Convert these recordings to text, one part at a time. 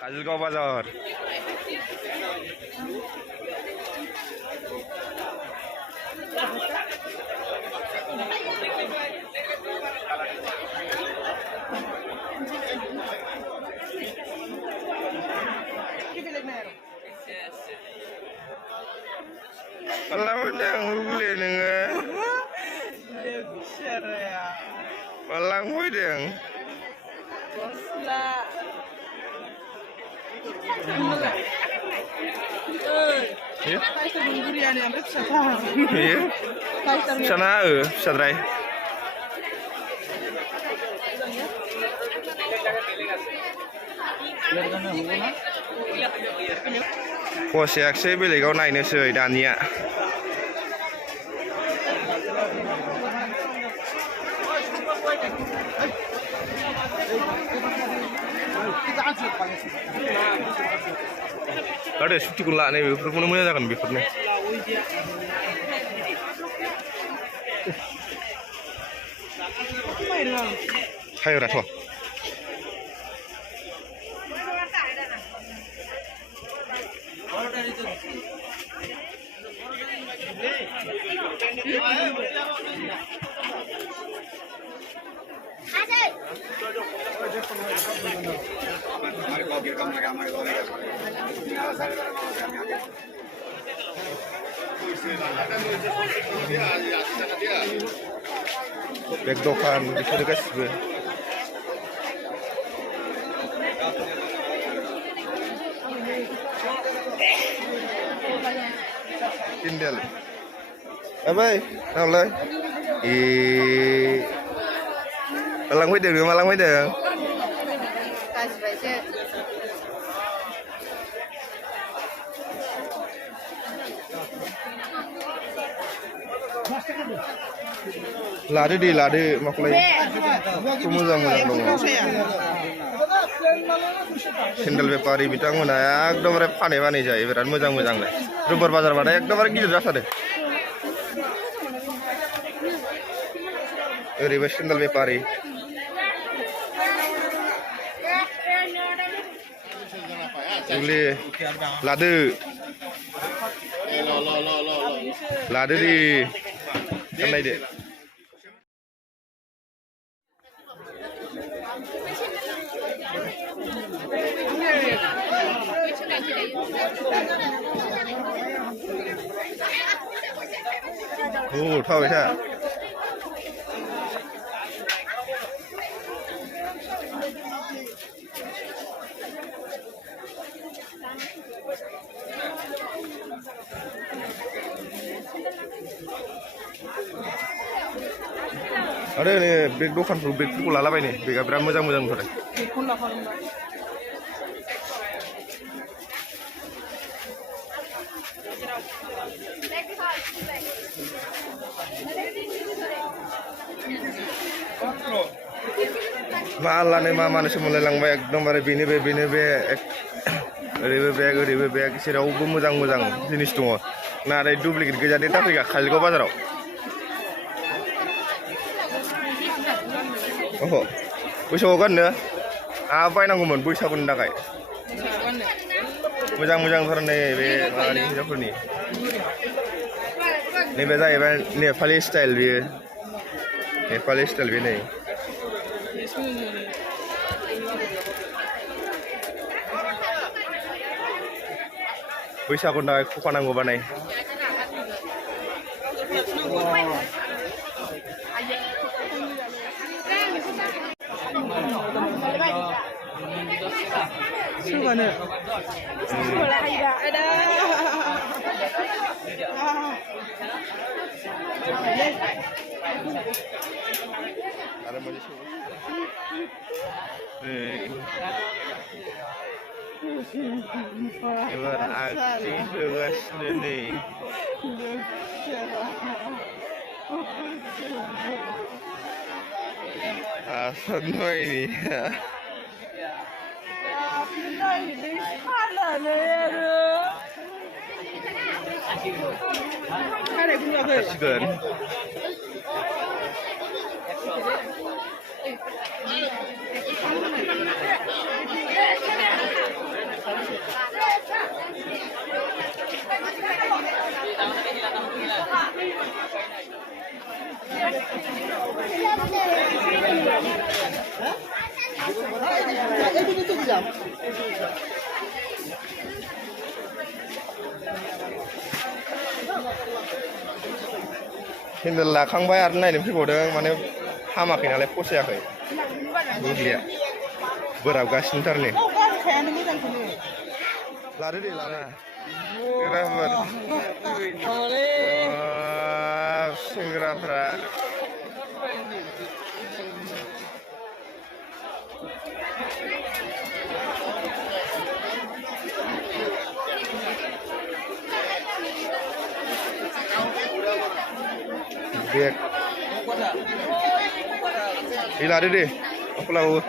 काजलगाव बाजार Malang wedang beli nengah. Malang wedang. Sana sadrai. Posisi belegau naiknya dania. Ada suci gula nih, berpuluh-puluh aja kan bifarnya. Hai rasa. Beg dokan bisa dekat gue. Kindel. Apa? Nolai. Malang wedang, Malang wedang. Lade di lade maklai. Kumuzang dong. Sendal bepari bitang mana? Ekdom rep pane pane jai. Beran muzang deh. Rumbar bazar mana? Ekdom rep gitu rasa deh. Ribet sendal bepari. Beli lade. Lade di. Kenai deh. Tahu ya. Ada nih beg dokan tuh beg pula lah ini beg berapa muzang tuh deh. Malah nih mama nih semula lang beg nomor bini be ribe beg sirau gue muzang jenis tuh. Nah ada duplik kerja deh tapi gak kali kau bazar. Oh, besok kan ya? Apa yang ngomong besok kan dah kayak? Mujang karena ini siapa nih? Ini beza ya, Nepali style dia. Nepali style ini. Besok kan dah aku panang gua nih. Mana? Ada. Ada macam tu. Ibarat aksi terus ni. Asal ni. That's good. हेन्देल लाखांबाय आरो नायनो फैबावदों माने हामाखै नालाय फसायाखै बुग्लिया बोराबगासिनो थारनै लादो दे लाना सेंग्राफ्रा Dek. Ini ada deh. Aku lau.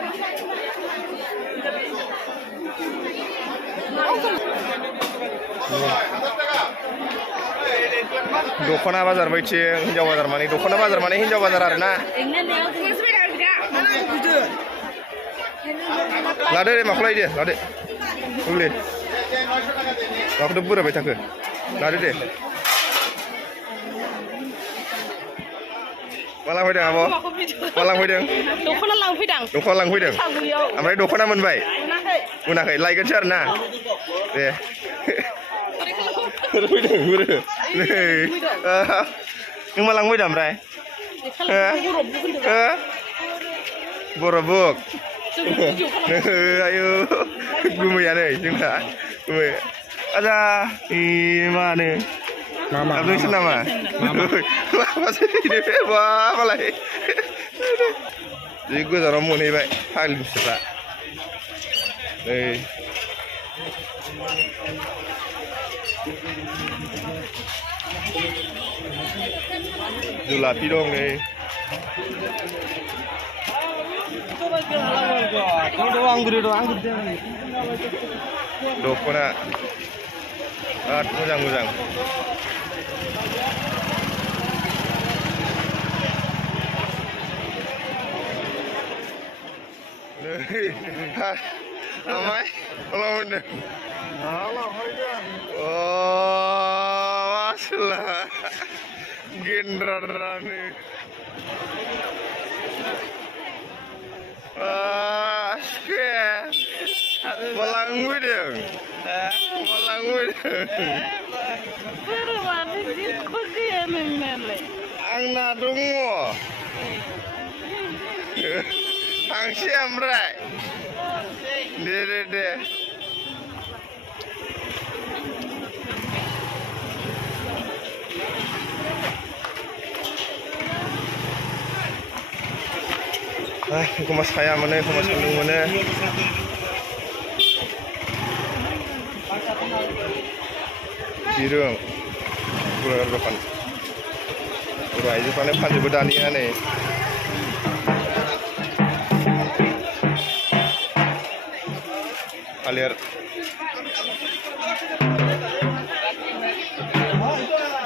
Dukana bazar bayti, hinjaw bazar mani. Dukana bazar mani hinjaw bazar arena. Lade deh, makulai deh, lade. Uli. Aku tuh berapa cakap? Lade deh. Malang fैदों आब' माlang फैदों दख'ना लांफैदों दख'ना लांफैदों ओमफ्राय दख'ना मोनबाय मोनाखै लायगोनसो आरो ना दे फैदों गुरो नै नों मा लांफैदों ओमफ्राय बर' बुक आयु गुमैयानो जोंना गुमै आजा मा होनो Abang senang mah? Masih ini wah malah. Jadi gue taruh mau nih, baik. Halim sepak. Julapi dong nih. Dukana. Mujang. Amai, kalau udah, oh, masalah, genderan nih, malang gue Angna dungo, angsi amrai, de. Aku mas kaya mana, aku mas kandung mana. Jirung, kurang depan. Kurang itu panen panjang bedania nih. Aliar.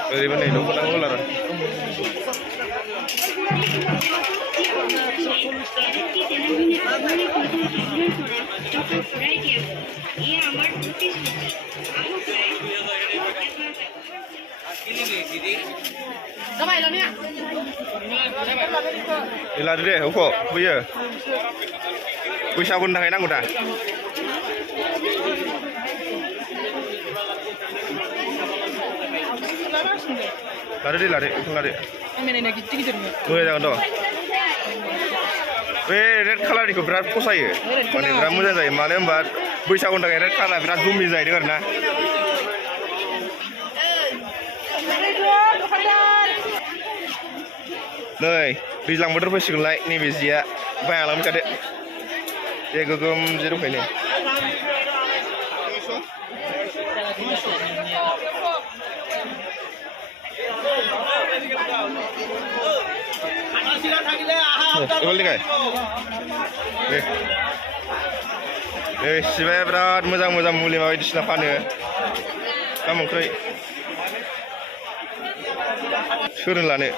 Dari mana itu pernah ular? Ilah deh, uko, buya. Bisa pun dah enak udah. Lari. Jangan dong. Red color itu berat posai. Mana berat mudah saya. Mana berat. Bisa untuk red color berat bumi saya dengar na. Nih, rijlang motor pasti like nih bisa. Banyak lah macam dek. Ya gugum jeruk ini. Boleh kan? Siapa berat muzang muli mau di sana panen. Kamu kiri. Surun lah ni.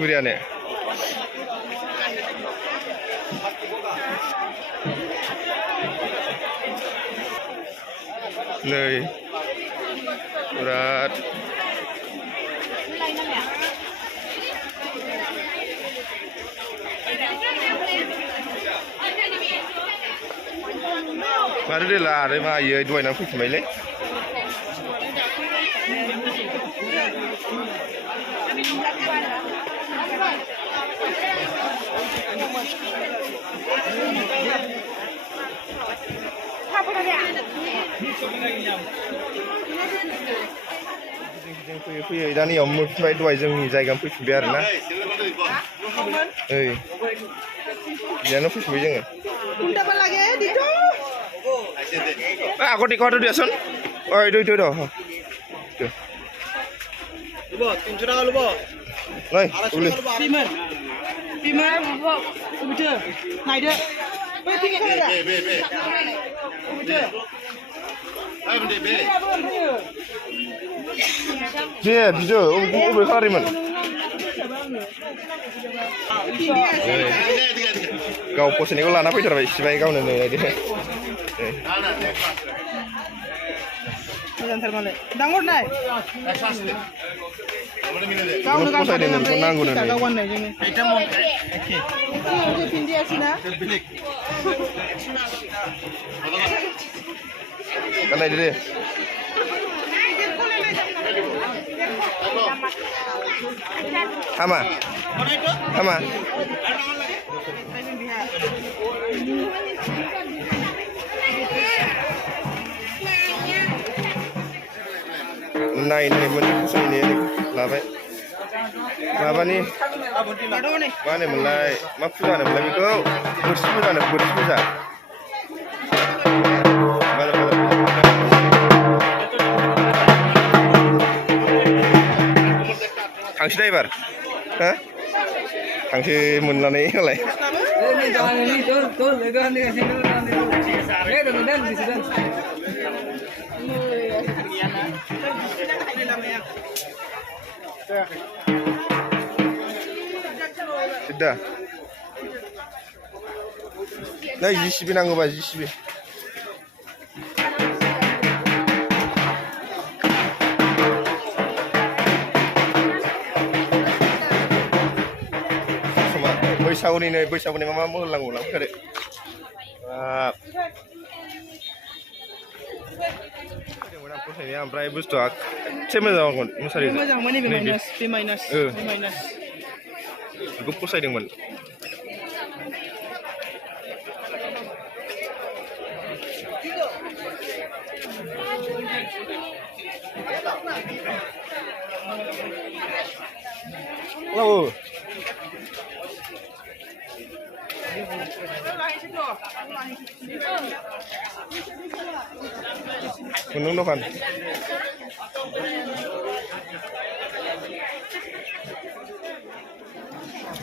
Kurian ni. Nih. Berat. माथो देला आरो मायो दहायनानै फैफिनबायलै फैयै फैयै दा नैयाव मोनफिनबाय दहाय जोंनि जायगायाव फैफिनबाय आरो ना ओइ बेयावनो फैफिनबाय जोङो আগত দেখুৱাটো দিয়াচোন ঐ এইটো ৰ নাই বুলি जे बिजो अबे खारिमोन गाव फसायनायखौ लाना फैथारबाय सिबाय गावनो नै नायदो मोजांथार मालाय दांहर नाय गावनो फसायदोंमोन बेखौ नांगौनो गाव गाननायजोंनो फिन्दियासैना गाननायदो दे हामा हामा नायनो मोनसे फसायनाय लाबाय माबानि मा होनोमोनलाय मा फुजा होनोमोनलाय बेखौ बोरसि फुजा बोरसि फुजा थांसै एबार हो थांसै मोननानै नालाय दा नै जिसिबि नांगौबा जिसिबि बैसागुनि मा होलांगौ लांफैखादो फसायनाया ओमफ्राय बुस्थुआ एसे मोजां जागौमोन मुसारि बेखौ फसायदोंमोन खुन्दुं दखान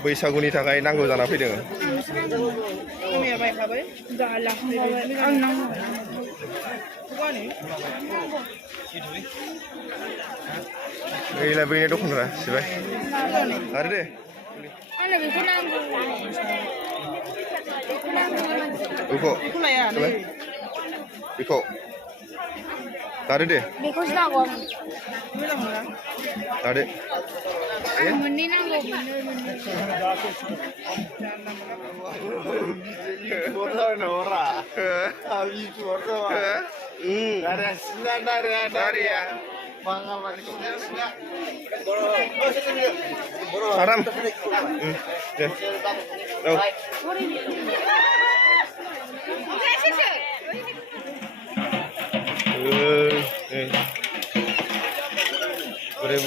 बैसागुनि थाखाय नांगौ जाना फैदों गैला बैनि दखानफ्रा सिबाय आरो दे बेखौ दादो दे बेखौसो नांगौ दादो मोननै नांगौ Saram.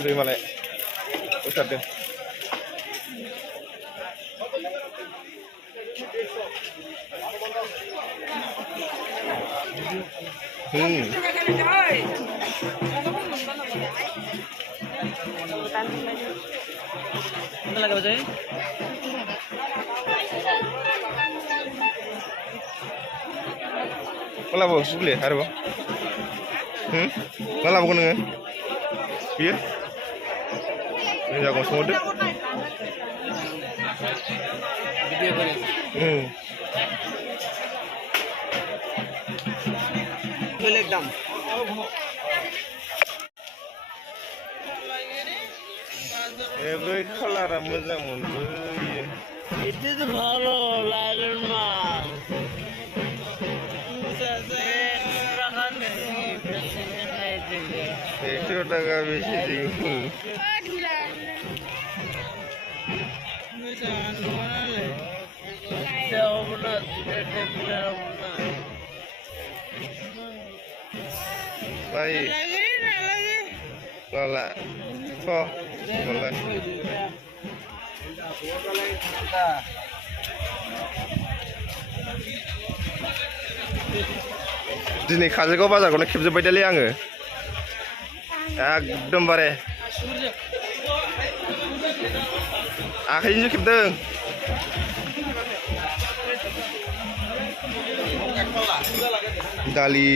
Boleh malah. Ustaz deh. lagi baca Malah bos, boleh, ada bos. Malah bukan nggak? Iya. Ini jago semua deh. Boleh dam. Every color moza moza. Itu tuh halo, lager mah. 100 টাকা বেশি দিই ভাই lala kok mulai दिनै काजलगाव बाजारखौनो खेबजोब्बाय दालै आङो एकदमबारे आखाइजोंसो खेबदों दालि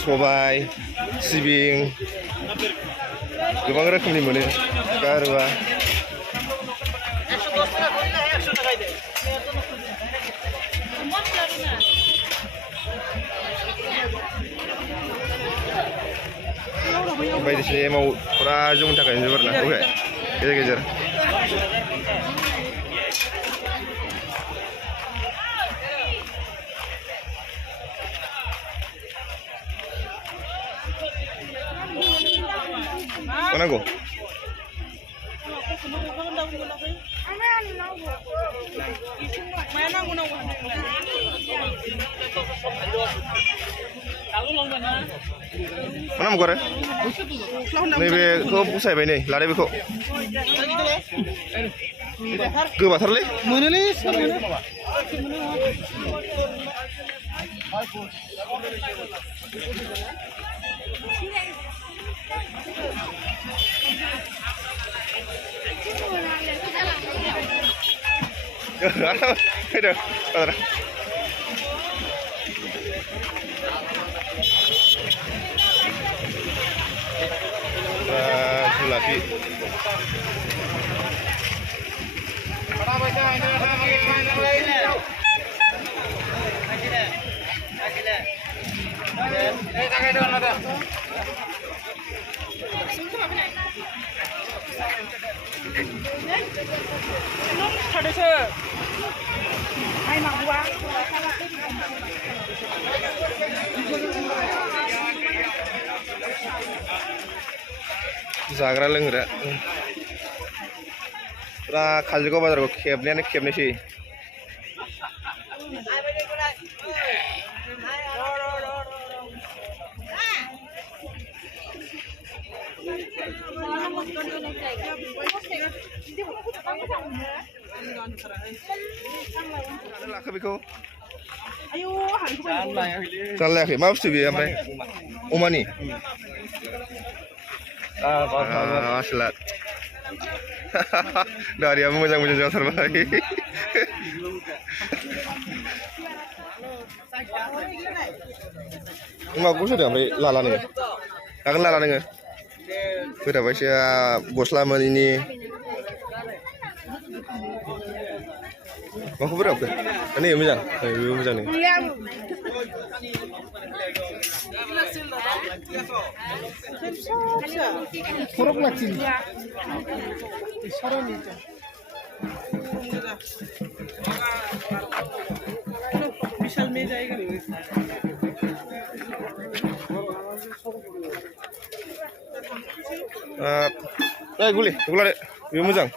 सबाय सिबिं गोबां रोखोमनि मोनो गारुआ बायदिसिना एमाव फुरा जौनि थाखाय जोबोर ना अके गेजेर गेजेर मा नांगौ मा नांगौ आरो नैबेखौ फसायबाय नै लादो बेखौ गोबाथारलै मोनोलै fayda padahal lagi जाग्रा लोंग्रा पुरा काजलगाव बाजारखौ खेबनायानो खेबनोसै लाखो बेखौ जालायाखै मा बुस्थु बेयो ओमफ्राय अमानि aslat dari apa mujang-mujang jauh terbaik aku sudah sampai lala nih akan lala nih berapa sih bos lama ini mau berapa ini mujang mujang nih Korok lagi. Saran itu. Misal meja ini. Guli, gula deh, mujang.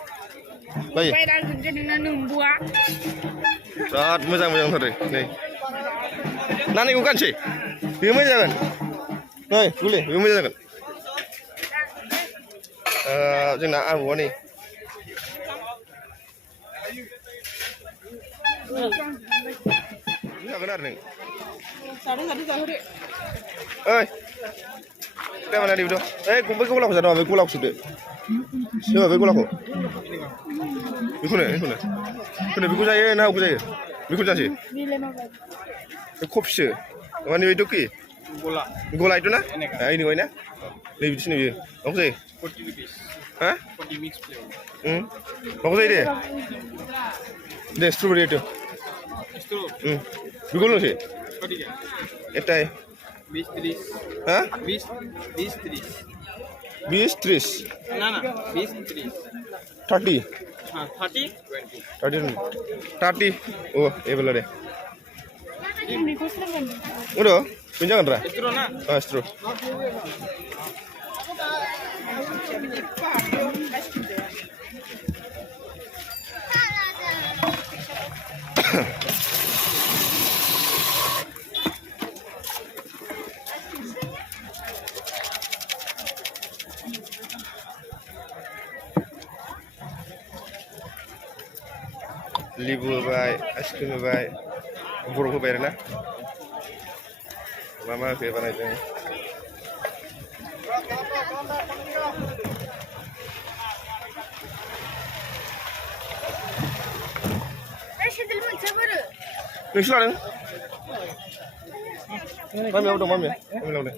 Baik. Baik, jadi nungguah. Saat mujang tadi, nih. Nani bukan sih? Mujang kan? Nih, guli, mujang kan? Jangan aku nih. Enggak benar nih. Satu deh. Kita mana di video? Kumpul aku sana, aku sudah. Siapa aku? Bikune. Kena biku saya, nah aku saya. Biku jadi. Kopi. Mana itu ki? Gola itu na? Ini mana? Ini di sini dia. Aku saya. 40 rupees. Hah? 40 mix flavor. Aku saya deh. Deh, strawberry itu. Strawberry. Biku lu sih. Kau tiga. Etai. 20 Hah? 20 20 Nah, 20 30. हाँ 30 30. Oh, belah deh. Udah, pinjam kan? Stro ना? Stro. लिबु होबाय ice cream होबाय बरफ होबाय आरोना मा मा होखो बानायदों नोंसो लादों मामियाव दं मामिया मामियाव दं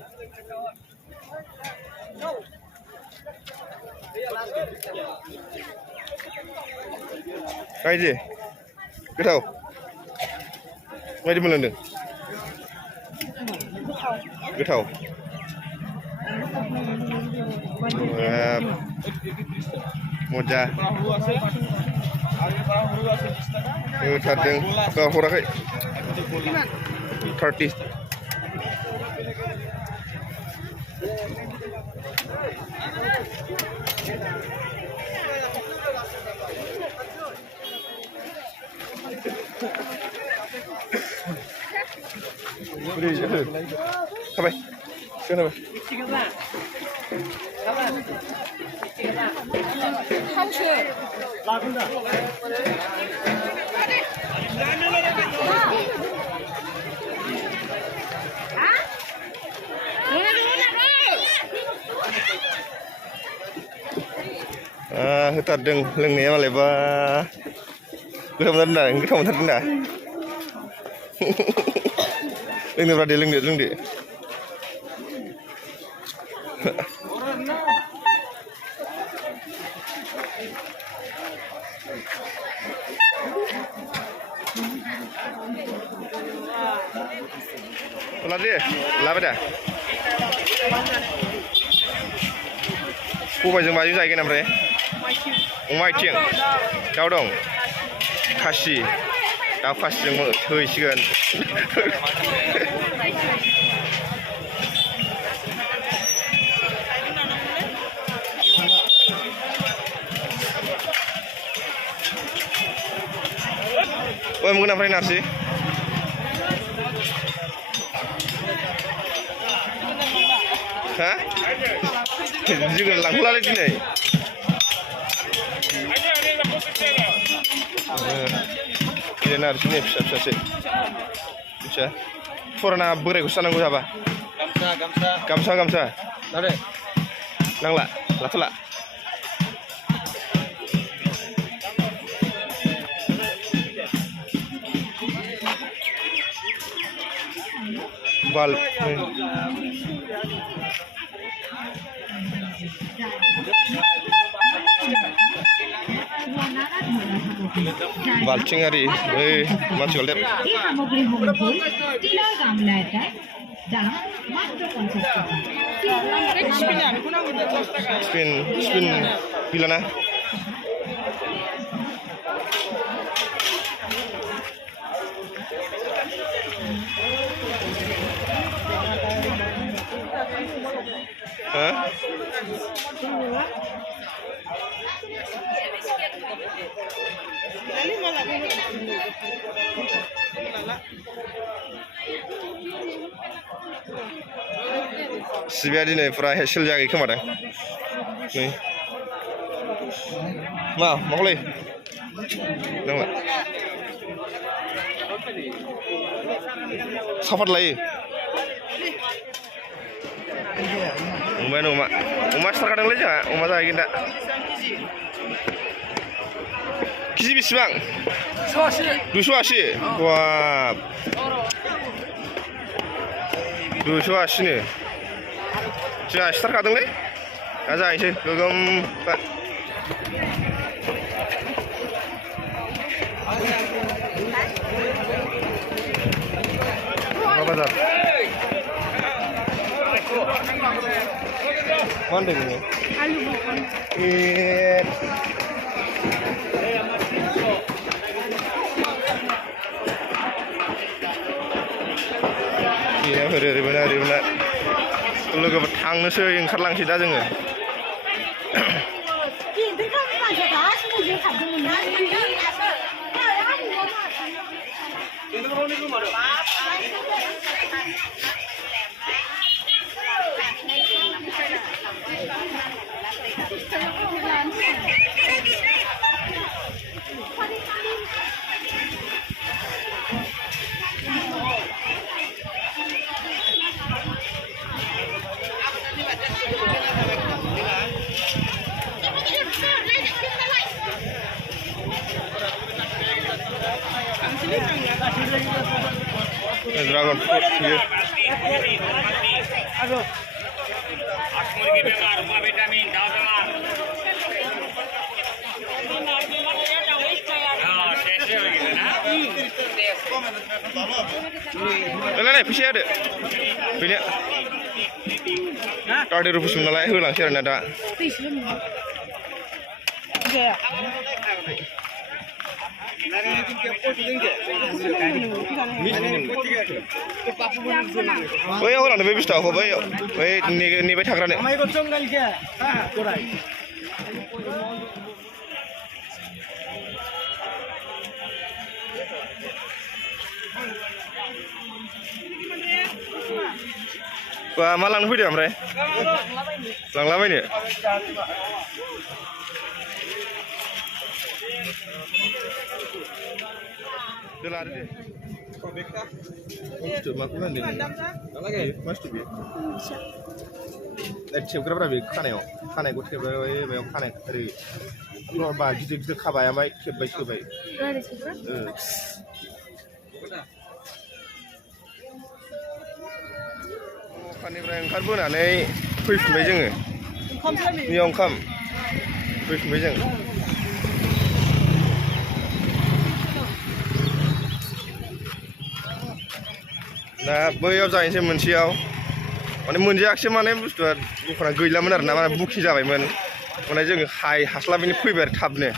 गायदे गोथाव माबायदि मोनलोंदों गोथाव मजा होथारदों हराखै 30 Sampai. Sini apa? Hothardों लोंनाया मालायबा गोथाव मोनथारदों दा लोंनोब्रा दे लोंदो लादो लाबाय दा सबायजों माजों जाहैगोन ओमफ्राय अमा आथिं दाउ दं खासि दाउ खासिजों थैसिगोन मोनगोन ओमफ्राय नारजि हा जोगोनार लांखौलालै दिनै नारजिनि फिसा फिसासो मिथिया फुराना बोरायखौसो जानांगौ जाबा गामसा नांला लाथ'ला बाल्ब बाल्थिं आरि मानसि गलदेब स्पिन गैलाना सिबिया दिनै फुरा हेसेल जायाखै खोमादां नै माखौलै नांला साफात लायो अमा सिथारखादोंलै जोंहा अमा जाहैगोन दा केजि बेसेबां 280 बाब 280 नो जोंहा सिथारखादोंलै दा जाहैसै गोगोम बाजार मा होनदों नोङो ओरैबोना लोगोफोर थांनोसै ओंखारलांसै दा जोङो ड्रागन फ्रुट बियो लाय फैसाया होदो बेनो गारदे रुपसुम नालाय होलांसै आरोना दा बैयाव होलांदो बे बुस्थुखौ बैयाव बै नेबाय थाग्रानो मा लांनो फैदो ओमफ्राय लांलाबायनो लादो दे माखौ गानदों थेबग्राफ्रा बे खानायखौ थेबबाय मायाव खानाय ओरै बा गिदिर गिदिर खाबाय ओमफ्राय खेबबाय सोबाय दखाननिफ्राय ओंखारबोनानै फैफिनबाय जोङो बेयाव ओंखाम फैफिनबाय जों दा बैयाव जाहैनोसै मोनसेयाव माने मोनजायाखिसै माने बुस्थुआ दखाना गैलामोन आरोना माने बुकिं जाबायमोन माने जोङो हास्लाबैनो फैबाय आरो थाबनो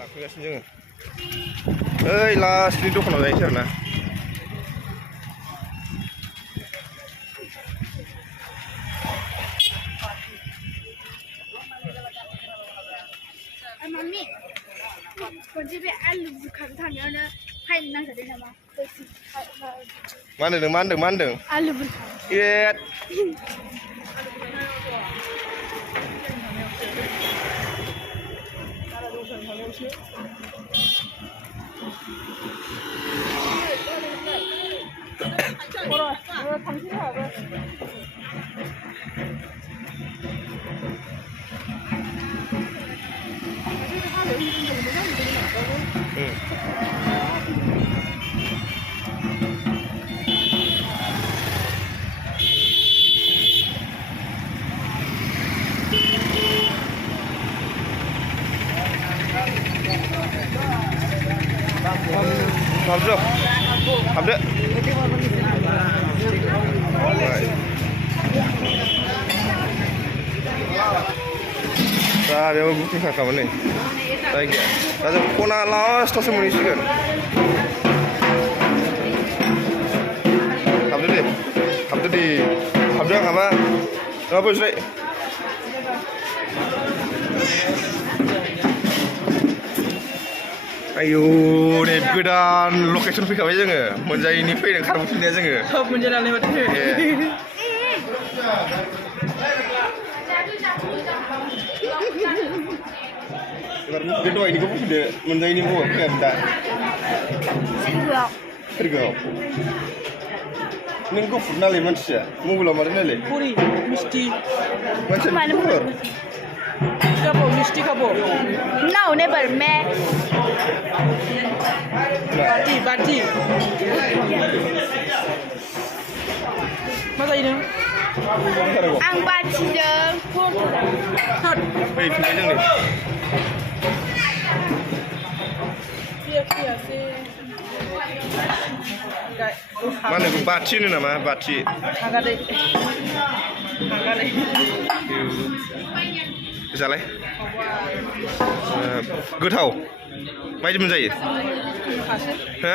लांफैगासिनो जोङो ओइ लास्टनि दखानाव जाहैनोसै आरोना मम्मी खनसे बे आलु बुरखानो थांनायावनो फाइन नांजादों नामा मा होनदों आलु बुरखा हाबदो दा बेयाव बुकिं खालामो नै जायगाया दा जों खना लास्टावसो मोनहैसिगोन हाबदो आं हाबा नङा बोज्राय आयौ नै गोदान लकेसन फैखाबाय जोङो मोनजायैनि फैदों खारबोफिननाया जोङो मोनजानानै माथो बे दहायनिखौ बुंदो मोनजायैनि बबाव फैयामोन दा सोरगोआव नों गुफुर नालाय मानसिया मबाइलाव मारै नालाय मिस्टी मानसिया गुफुर खाबो मिस्टी खाबो No, never met. बाटी मा जायो नों आं बाथिजों फैफिनबाय जों नै मा होनो बाथि होनो नामा बाथि जालाय गोथाव माबायदि मोनजायो हो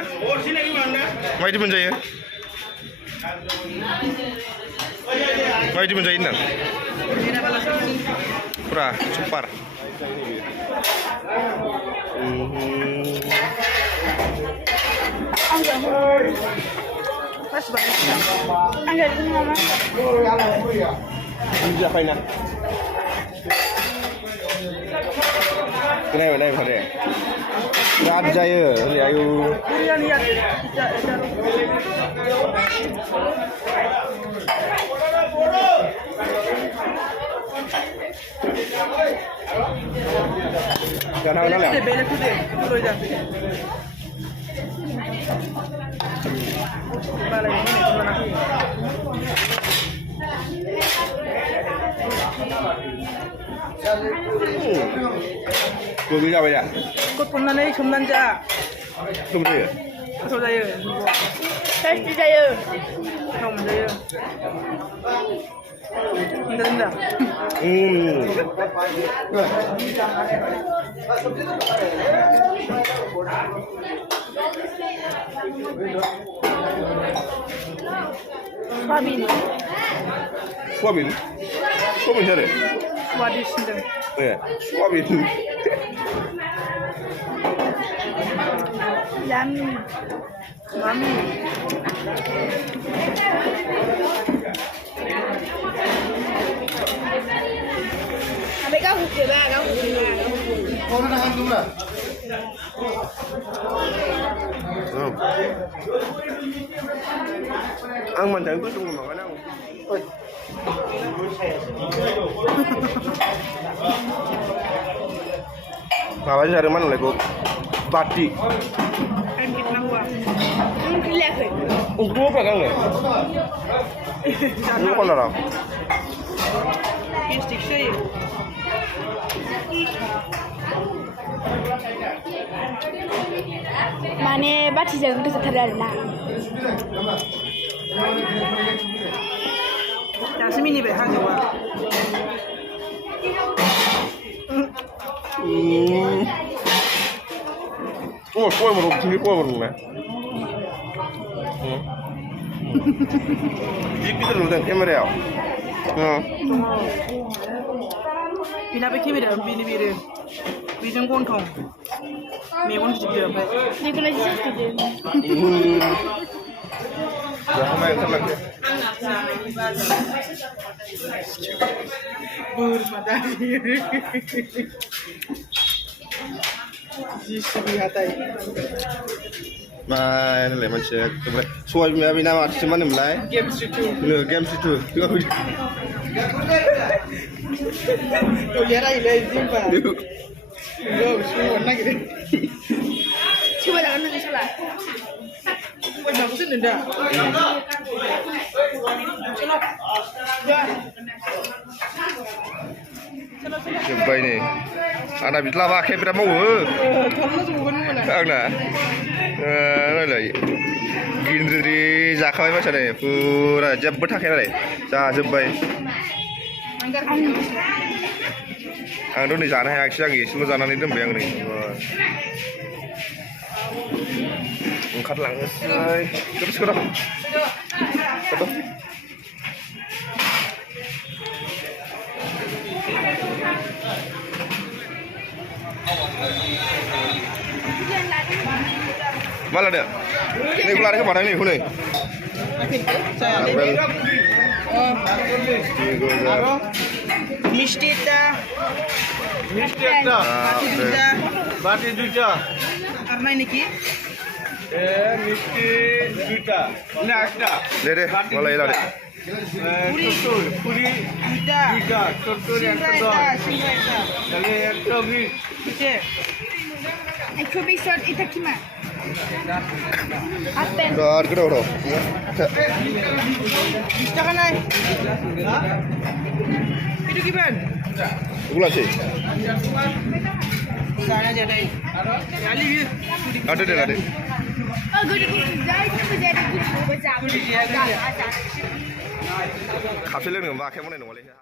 माबायदि मोनजायो Main di menjain nang. Ini apa lagi? Pura, super. Mas banget. Angkat dulu mama. Ini siapa ini? Kenapa naik pada? Ada jaya, ni ayu. Durian lihat. Jangan nak lah. Belak tu deh. Turun dah. Balik ni turun lagi. Kau beli apa ya? Kau pernah naik Somnanja? Kau beli? Betul saya. Testi saya. Kamu saya. Indah. Suamin. Suamin? Suamin siapa? Wadis indah. Ya, suamin. Yummy. Mami. Ambil kau hukum lah, kau hukum. Kau nak hantu lah? Ang mandang tu tunggu makan aku. Apa sih hari mana lagi? Batik. Kan kita buat. Gila ke? Untuk apa kan ni? Ini kau nak? Pistik saya. Mana baca jangan tu terlalu. Jasmine ni berhak juga. Oh, kau yang meruk, sini kau yang meruk ni. Jadi kita dulu tengok kamera ya. Bina pergi bila bini bini. Bini kontong. Megon juga. Ni kena jadi tu. Ya, kamu yang terlak. Bermadani. Jisi hatai. Nah, ini lemon shake. Suai punya nama artis mana mulai? Game situ. No, game situ. Tu lihat aja jumpa. Yo, semua nak gitu. Cuba jangan nanti salah. Wah, aku sih nenda. Celok. Ya. Coba ini. Anak bitlah pakai berapa mau? Kamu semua mana? Agna. Nah, lagi. Gindri jakai macam ni. Pura jab bertakai lagi. Jah jabbai. Ang tu ni jangan hai aksi lagi. Semua jangan ni tu bayang ni. Angkat lang. Terus kerap. Betul. Mana dia? Ni keluar ke mana ni? Hune. Saya ada. Oh. Misti dah. Bati duja. Bati duja. Apa ini ki? Misti duja. Ini ada. Dede, mulai lah deh. Puri Duja. duja. Tutur yang kedua. Singa. Jadi yang kedua. Oke. Aku bisa itu kima. Aten. Dah, kedua orang. Bisa kan ay? Itu gimana? Ulang sih. Sana aja deh. Kali ni. Ada deh, ada. Oh, gue jadi gue baca. Hasilnya nggak pakai mana nih?